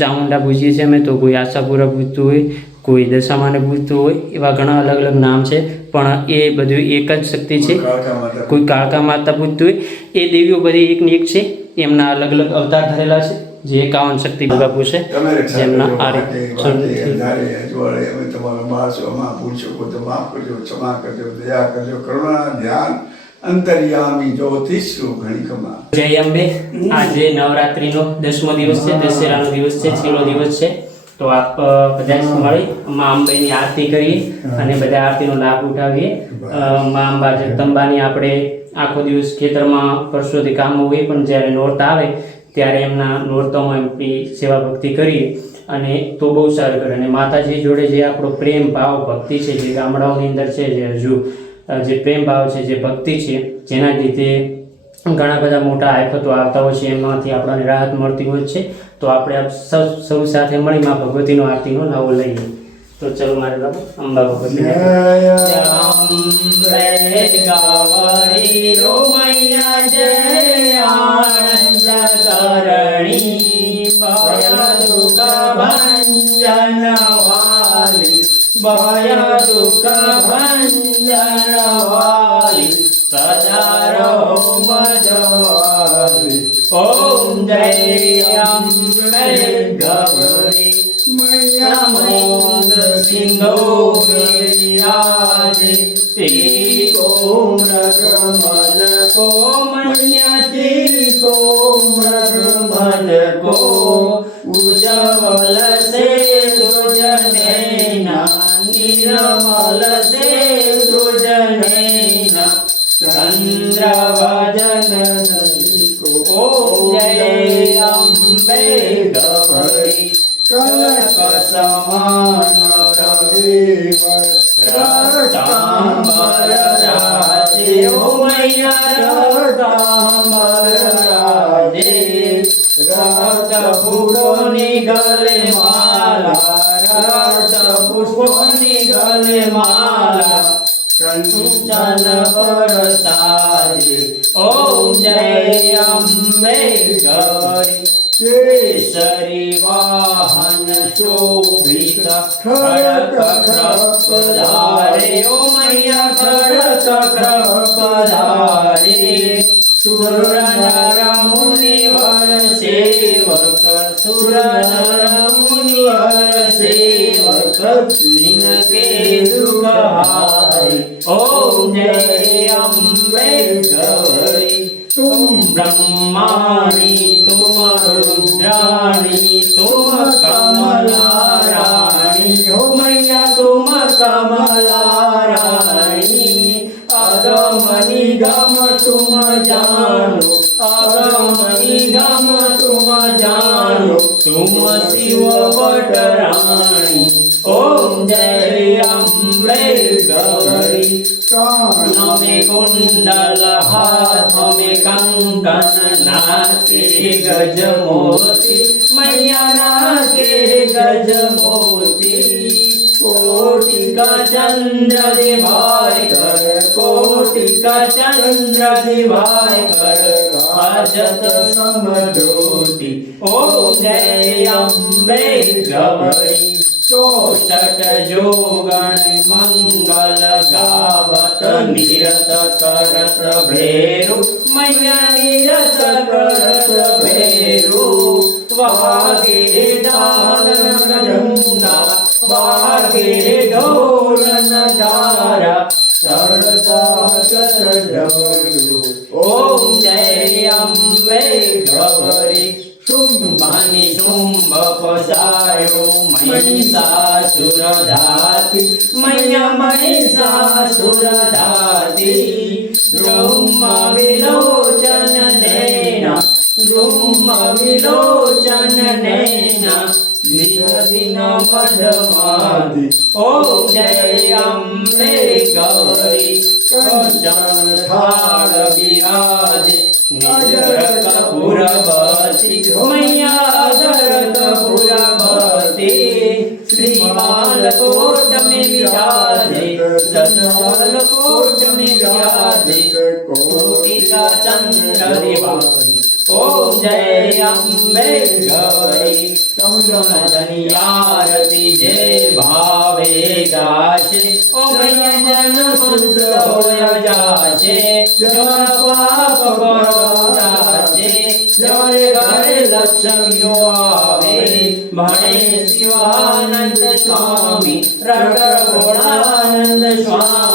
ચામુંડા પૂજીએ છીએ અમે તો કોઈ આશાપુરા પૂજતું હોય કોઈ દશામાને પૂજતું હોય એવા ઘણા અલગ અલગ નામ છે. પણ એ બધું એક જ શક્તિ છે. કોઈ કાળકા માતા પૂજતું હોય. એ દેવીઓ બધી એકની એક છે. એમના અલગ અલગ અવતાર ધરેલા છે. જે એકાવન શક્તિ બાપુ છે. જેમના આ રીતે કરજો દયા કરજો કરુણા ધ્યાન અંતર્યામી જ્યોતિષ શું જય અંબે આજે નવરાત્રીનો દસમો દિવસ છે દશેરાનો દિવસ છે છેલ્લો દિવસ છે. તો આપ બધા મળી મા અંબેની આરતી કરીએ અને બધા આરતીનો લાભ ઉઠાવીએ. મા અંબા જગદંબાની આપણે આખો દિવસ ખેતરમાં વર્ષોથી કામ હોય પણ જ્યારે નોરત આવે ત્યારે એમના નોરતામાં એમની સેવા ભક્તિ કરીએ. અને તો બહુ સારું કરે. અને માતાજી જોડે જે આપણો પ્રેમ ભાવ ભક્તિ છે જે ગામડાઓની અંદર છે જે હજુ જે પ્રેમ ભાવ છે જે ભક્તિ છે જેના લીધે ઘણા બધા મોટા આફતો આવતા હોય છે એમાંથી આપણને રાહત મળતી હોય છે. તો આપણે આપ સૌ સૌ સાથે મળી માં ભગવતીનો આરતીનો લાવો લઈએ. તો ચલો મારે બાબુ અંબા ભગવતી જય ભય દુઃખ ભંજન વાલી સદા રહો મજવાલી ઓમ જય અંબે ગૌરી નમોદ સિંધો વિરાજે તે કોમૃગમલ કોમન્યતે કોમૃગમલ કો, ઉજ્જવલ સે દુજનેના નિર્મલ સે દુજનેના ચંદ્રવદન ઓમ જય અંબે ગૌરી કનક સમાન રવિવર રતાંબર રાજે ઓ મૈયા રતાંબર પુષ્પોની ગલે માલા. કંચન પરસાજે ઓમ જય અંબે ગૌરી. કેસરી વાહન શોભિત. ખડક ખડક પધારે ઓ મૈયા ખડક ખડક પધારે સુર સહાય ઓમ જય અંબે ગૌરી તું બ્રહ્માણી તું રુદ્રાણી તું કમલા રાણી હો મૈયા તું કમલા રાણી અગમની ગમ તુમ જાણો અગમની ગમ તુમ જાણો તુમ શિવ પટરાણી ઓમ જય અંબે ગૌરી પ્રણમે કુંડલ હાથમે કંકન નાકે ગજમોતી મૈયા નાકે ગજમોતી કોટિકા ચંદ્ર દેવાય કર કોટિકા ચંદ્ર દેવાય કર રાજત સમજોતી ઓમ જય અંબે ગૌરી ચોસઠ જોગણ મંગલ ગાવત નિરત કરત ભેરુ મૈયા નિરત કરત ભેરુ વાગે દાન ઝુંડા વાગે ઢોલન ધારા સરતા ચરણ ઓ महिषासुर धाति मय्या महिषासुर धाति ब्रह्म विलोचन नैना ब्रह्म विलोचन नैना निरदिन मधमादि ॐ जय अम्बे गौरी कंचन थाल विराजे निजरत पुरवती मैया ઓમ જય અંબે ગૌરી સમુદ્રની આરતી જય ભાવે ગાશે. ઓમ જન હોય જાશે. પાપ પરોડાશે જમરે ઘરે લક્ષ્મીઓ આવે ભણે શિવાનંદ સ્વામી રઘુરાનંદ સ્વામી.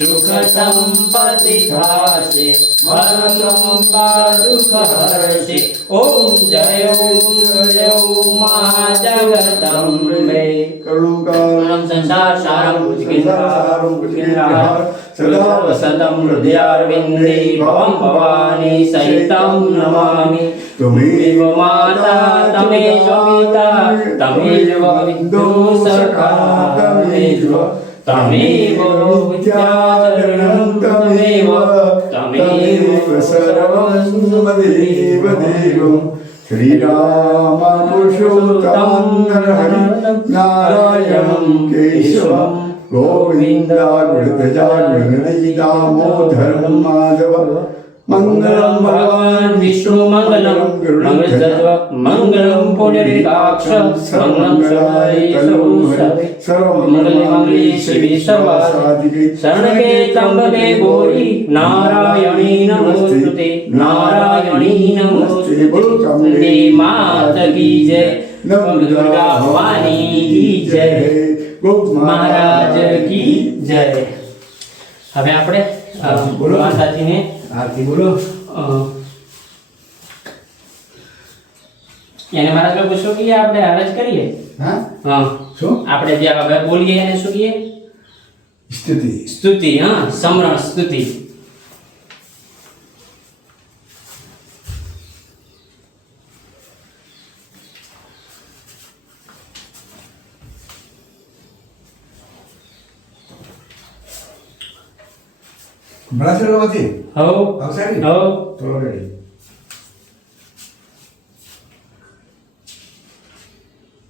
સુખ સંપત્તિ થાશે મનોપા દુઃખ હરશે ઓમ જય ઓમ જય મા જગદંબે કરુણાકારમ સંસાર સારમ સંસારસારમ ભુજગેન્દ્રહાર સદા હૃદયારવિંદે ભવમ ભવાની સહિતમ નમામિ ત્વમેવ માતા તમેવ પિતા તમેવ વિદ્યો સખા તમેવ તમેવ વિદ્યાચરણં તમેવ તમેવ સર્વં દેવમ દેવ શ્રીરામ પુરુષોત્તમ નારાયણમ કેશવમ ગોવિંદાગ્રધજાગ્રહણિ દામોધરમ માધવ મંગલમ ભગવાન વિષ્ણુ મંગલમ મંગળધ્વજ મંગલમ પુનરીકાક્ષ મંગલમ સર્વાય સર્વ મંગલે મંગલે શિવે સર્વાસાધિકે શરણકે ત્રંબકે ગૌરી નારાયણી નમોસ્તુતે નારાયણી નમોસ્તુતે માત કી જય દુર્ગા ભવાની કી જય મહારાજ કી જય હવે આપણે બોલો. માતાજીને આરતી બોલો. એને મહારાજ બાપુ શું કહીએ આપણે આરજ કરીએ? હા? હા. શું? આપણે જે હવે બોલીએ એને શું કહીએ? સ્તુતિ. સ્તુતિ હા સમરણ સ્તુતિ. ભણાસરમાંથી હવ. નવસારી હવ. ચલો રેડી.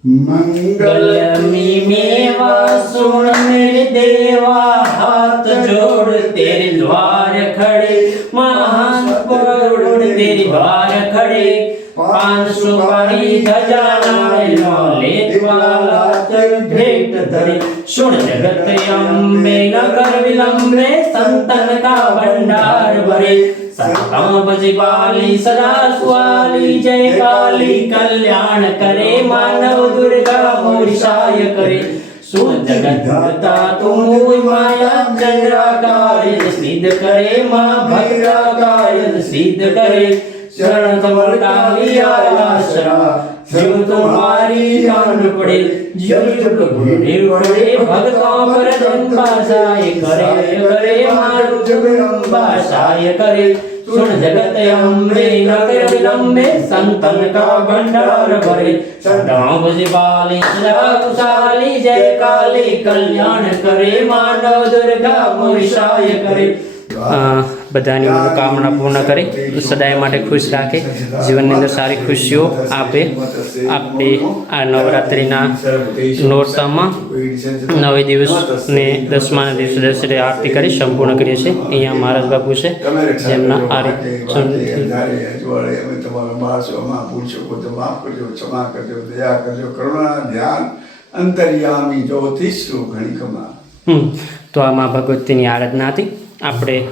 મંગલ મેવા સુણ મેરે દેવા હાથ જોડ તેરે દ્વાર ખડે મહાન પરોડ તેરે દ્વાર ખડે પાન સુપારી ધજા તર ભેટ ધરે સુણ જગત અંબે નગર વિલંબે સંતન કા ભંડાર ભરે સંતમ ભજી પાલી સદા સ્વાલી જય કાલી કલ્યાણ કરે માનવ દુર્ગા મોરિશાય કરે સુન જગત ધરતા તું માયા ચંદ્રાકાય સિદ્ધ કરે માં ભદ્રાકાય સિદ્ધ કરે શરણ કમળ કાલિયા શરા જીવ તુમારી જાન પડે જીવ ભીડ પડે ભક્તો પર જન્માસાય કરે કરે મારું જગદંબાસાય કરે. સુન જગત અંબે નગર વિલંબે સંતન કા ભંડાર ભરે. કુશાલી જય કાલી, કલ્યાણ કરે, માનવ દુર્ગા કરે. બધાની મનોકામના પૂર્ણ કરે સદાય માટે ખુશ રાખે જીવનની અંદર સારી ખુશીઓ આપે. આપણે આ નવરાત્રિના નોરતામાં નવે દિવસ ને દસમાના દિવસે દસરે આરતી કરી સંપૂર્ણ કરીએ છીએ. અહીંયા મહારાજ બાપુ છે જેમના આ ભૂલ તો અંતર્યામી જ્યોતિષ ઘણી. તો આમાં ભગવતીની આરાધના હતી. આપણે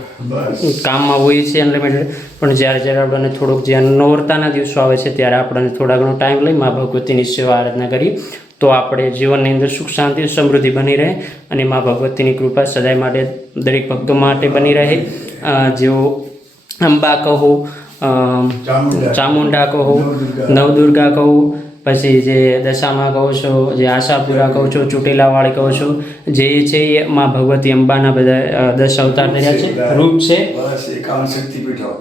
કામમાં હોઈએ છીએ અનલિમિટેડ પણ જ્યારે જ્યારે આપણને થોડુંક જે નોરતાના દિવસો આવે છે ત્યારે આપણને થોડા ઘણો ટાઈમ લઈ મા ભગવતીની સેવા આરાધના કરી તો આપણે જીવનની અંદર સુખ શાંતિ સમૃદ્ધિ બની રહે અને મા ભગવતીની કૃપા સદાય માટે દરેક ભક્તો માટે બની રહે જેઓ અંબા કહો ચામુંડા. કહો. નવદુર્ગા કહો પછી જે દશામાં કહો છો જે આશાપુરા કહો છો ચૂંટેલાવાળી કહો છો જે છે એ માં ભગવતી અંબાના બધા દસ અવતાર ધર્યા છે. રૂપ છે.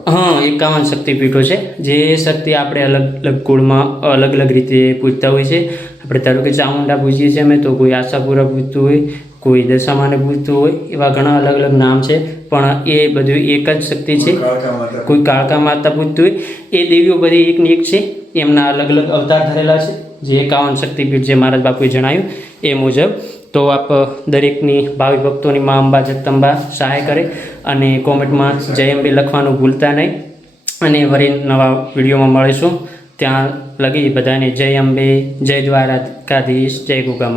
હા એકાવન શક્તિપીઠો છે. જે શક્તિ આપણે અલગ અલગ કુળમાં અલગ અલગ રીતે પૂજતા હોય છે. આપણે ધારો કે ચામુંડા પૂજીએ છીએ અમે તો કોઈ આશાપુરા પૂજતું હોય કોઈ દશામાને પૂજતું હોય એવા ઘણા અલગ અલગ નામ છે. પણ એ બધું એક જ શક્તિ છે. કોઈ કાળકા માતા પૂજતું હોય. એ દેવીઓ બધી એકની એક છે. એમના અલગ અલગ અવતાર ધરેલા છે. જે એકાવન શક્તિપીઠ જે મહારાજ બાપુએ જણાવ્યું એ મુજબ તો આપ દરેકની ભાવિ ભક્તોની મા અંબા જગતંબા સહાય કરે અને કોમેન્ટમાં જય અંબે લખવાનું ભૂલતા નહીં. અને વરી નવા વિડીયોમાં મળીશું. ત્યાં લગી બધાને જય અંબે, જય દ્વારકાધીશ, જય ગુગા